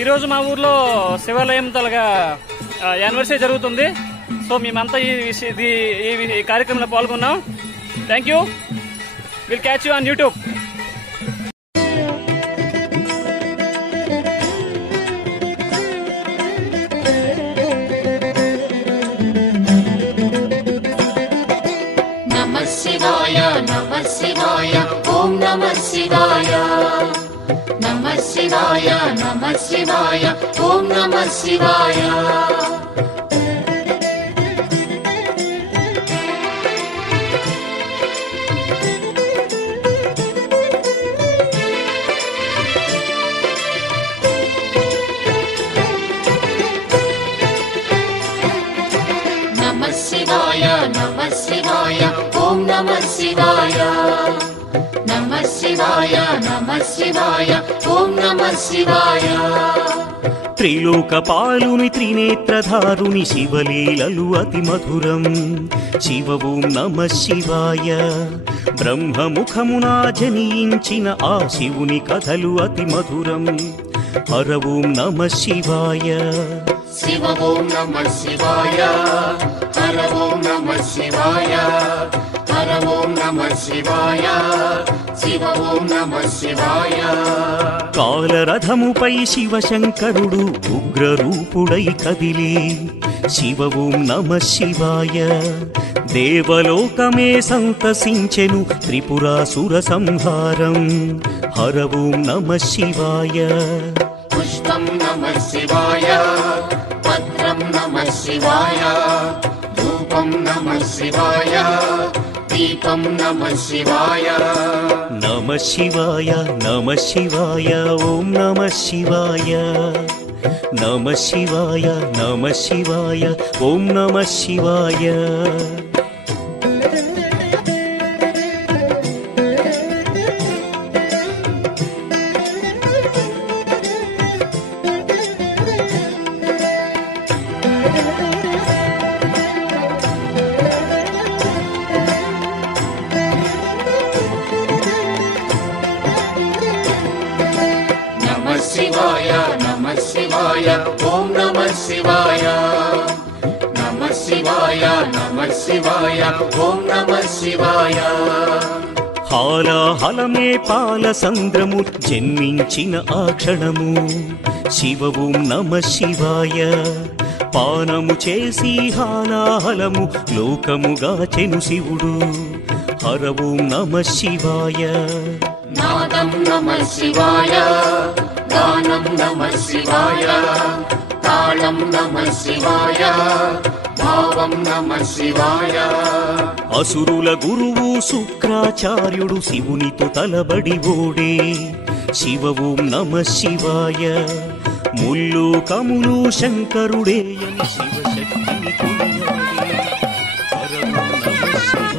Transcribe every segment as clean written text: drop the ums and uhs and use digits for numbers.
ఈరోజు మా ఊర్లో శివాలయం తలగా యానివర్సరీ జరుగుతుంది. సో మేమంతా ఈ కార్యక్రమంలో పాల్గొన్నాం. Thank you. Will catch you on YouTube. నమః శివాయ నమః శివాయ ఓం నమః శివాయ. నమః శివాయ నమః శివాయ ఓం నమః శివాయ. నమః శివాయ నమః శివాయ ఓం నమః శివాయ. నమః శివాయ నమః శివాయ ఓం నమః శివాయ. త్రిలోకపాలుని త్రినేత్రధారుని శివలీలలు అతి మధురం. శివ ఓం నమః శివాయ. బ్రహ్మముఖమునా జనించిన ఆ శివుని కథలు అతి మధురం. హర ఓం నమః శివాయ. శివ ఓం నమః శివాయ. హర ఓం నమః శివాయ. హర ఓం నమః శివాయ. శివ ఓం నమః శివాయ. కాలరథముపై శివశంకరుడు ఉగ్రరూపుడై కదిలి శివ ఓం నమః శివాయ. దేవలోకమే సంతసించెను త్రిపురాసుర సంహారం. హర ఓం నమః శివాయ. పుష్పం నమః శివాయ. పత్రం నమః శివాయ. ధూపం నమః శివాయ. దీపం నమః శివాయ. నమః శివాయ నమః శివాయ ఓం నమః శివాయ. నమః శివాయ నమః శివాయ ఓం నమః శివాయ. నమః శివాయ నమః శివాయ ఓం నమః శివాయ. నమః శివాయ నమః శివాయ ఓం నమః శివాయ. హాలాహలమే పాల సంద్రము జన్మించిన ఆ క్షణము. శివ ఓం నమః శివాయ. పానము చేసి హాలాహలము లోకముగాచెను శివుడు. హర ఓం నమః శివాయ. నాదం నమః శివాయ. గానం నమః శివాయ. తాళం నమః శివాయ. భావం నమః శివాయ. అసురుల గురువు శుక్రాచార్యుడు శివునితో తలబడి ఓడే. శివ ఓం నమః శివాయ. ముల్లోకములు శంకరుడేయని శివశక్తిని కొనియాడే. హర ఓం నమః శివాయ.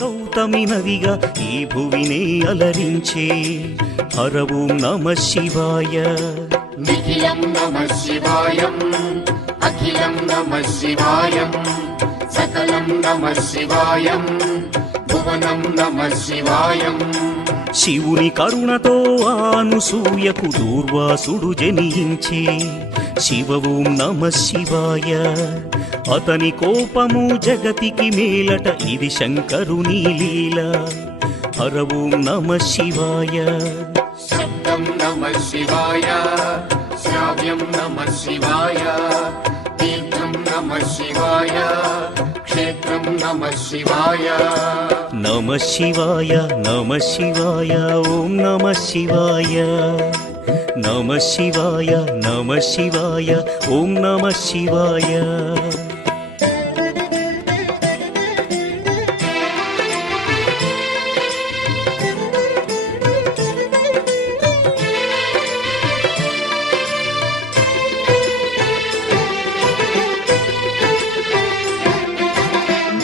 గౌతమి నదిగా ఈ భువినే అలరించే. హర ఓం నమః శివాయ. నిఖిలం నమః శివాయం. అఖిలం నమః శివాయం. సకలం నమః శివాయం. భువనం నమః శివాయం. శివుని కరుణతో అనసూయకు దూర్వాసుడు జనించే. శివ ఓం నమః శివాయ. అతని కోపము జగతికి మేలట ఇది శంకరుని లీల. హర ఓం నమః శివాయ. శబ్దం నమః శివాయ. శ్రావ దివ్యం నమః శివాయ తీర్థం నమః శివాయ క్షేత్రం నమః శివాయ నమః శివాయ నమః శివాయ ఓం నమః శివాయ నమః శివాయ నమః శివాయ ఓం నమః శివాయ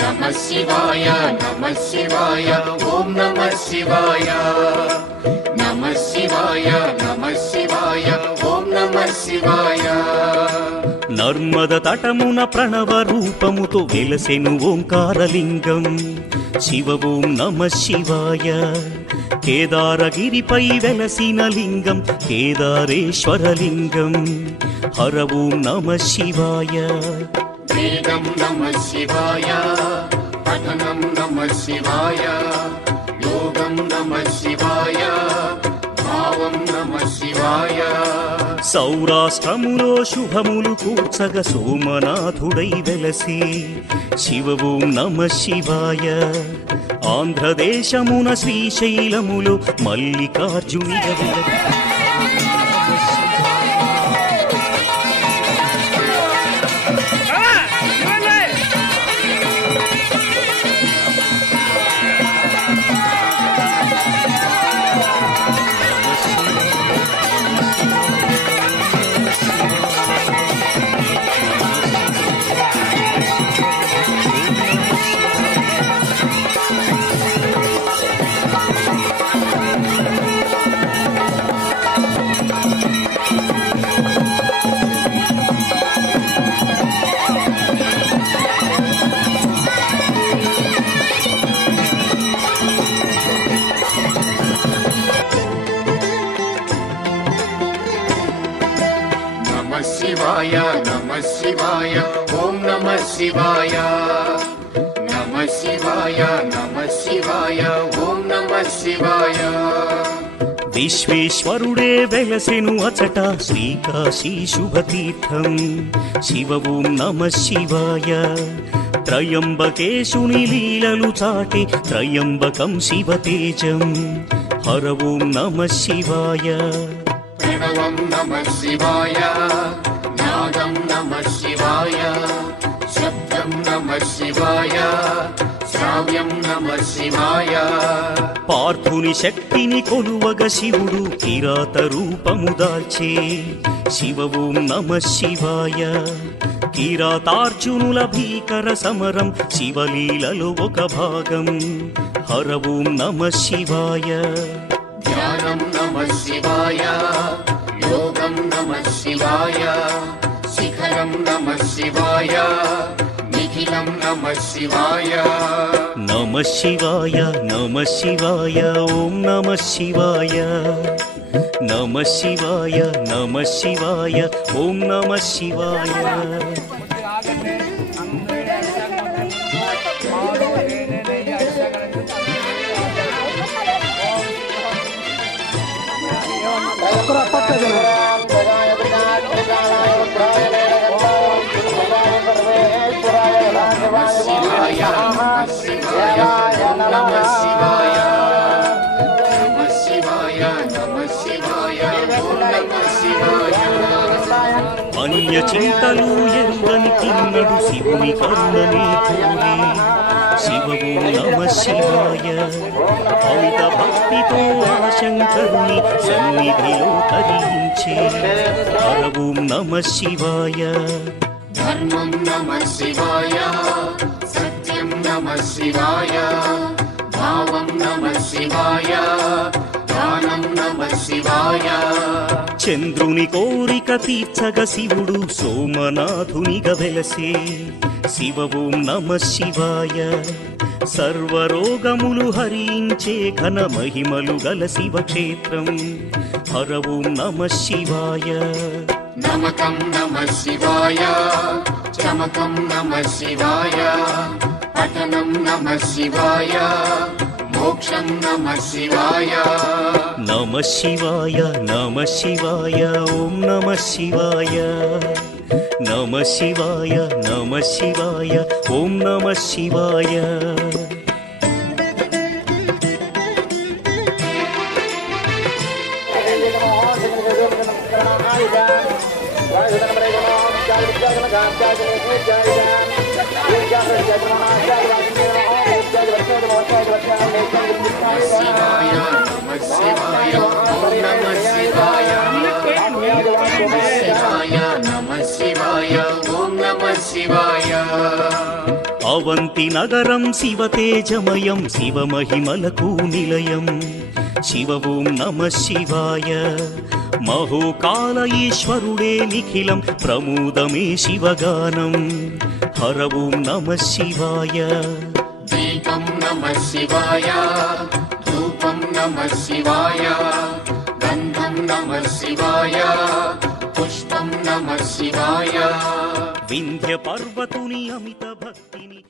నమః శివాయ నమః శివాయ ఓం నమః శివాయ నమః శివాయ నమః శివాయ ఓం నమః శివాయ నర్మద తటమున ప్రణవ రూపముతో వెలసెను ఓంకారలింగం శివ ఓం నమః శివాయ కేదారగిరిపై వెలసిన లింగం కేదారేశ్వరలింగం హర ఓం నమః శివాయ వేదం నమః శివాయ పఠనం నమః శివాయ యోగం నమః శివాయ భావం నమః శివాయ సౌరాష్ట్రములో శుభములు కూర్చగ సోమనాథుడై వెలసి శివ ఓం నమః శివాయ ఆంధ్రదేశమున శ్రీశైలములో మల్లికార్జునిగా వెలసి శివాయ నమః శివాయ ఓం నమః శివాయ నమః శివాయ నమః శివాయ ఓం నమః శివాయ విశ్వేశ్వరుడే వెలసెను అచట శ్రీకాశీ శుభతీర్థం శివ ఓం నమః శివాయ త్రయంబకేశుని లీలలు చాటి త్రయంబకం శివతేజం హర ఓం నమః శివాయ ప్రణవం నమః శివాయ నాదం నమః శివాయ శబ్దం నమః శివాయ శ్రావ్యం నమః శివాయ పార్థుని శక్తిని కొలువగ శివుడు కిరాత రూపము దాల్చే శివ ఓం నమః శివాయ కిరాతార్జునుల భీకర సమరం శివలీలలో ఒక భాగం హర ఓం నమః శివాయ ధ్యానం నమః శివాయ యోగం నమః శివాయ శిఖరం నమః శివాయ నిఖిలం నమః శివాయ నమః శివాయ నమః శివాయ ఓం నమః శివాయ నమః శివాయ నమః శివాయ ఓం నమః శివాయ అన్య చింతలు ఎరుగని తిన్నడు శివుని కరుణనే కోరి శివ ఓం నమః శివాయ అమిత భక్తితో ఆ శంకరుని సన్నిధిలో తరించే హర ఓం నమః శివాయ ధర్మం నమః శివాయ సత్యం నమః శివాయ భావం నమః శివాయ దానం నమః శివాయ చంద్రుని కోరిక తీర్చగ శివుడు సోమనాథునిగా వెలసే శివ ఓం నమః శివాయ సర్వరోగములు హరించే ఘన మహిమలు గల శివక్షేత్రం హర ఓం నమః శివాయ నమకం నమః శివాయ చమకం నమః శివాయ పఠనం నమః శివాయ మోక్షం నమః శివాయ నమ శివాయ నమ శివాయ ఓం నమ శివాయ నమ శివాయ నమ శివాయ ఓం నమ శివాయ అవంతి నగరం శివతేజమయం శివమహిమలకు నిలయం శివ ఓం నమ శివాయ మహోకాల ఈశ్వరుడే నిఖిలం ప్రమోదమే శివగానం హర ఓం నమ శివాయ దీపం నమ శివాయ ధూపం నమ శివాయ గంధం నమ శివాయ పుష్పం నమ శివాయ వింధ్య పర్వతుని అమిత భక్తిని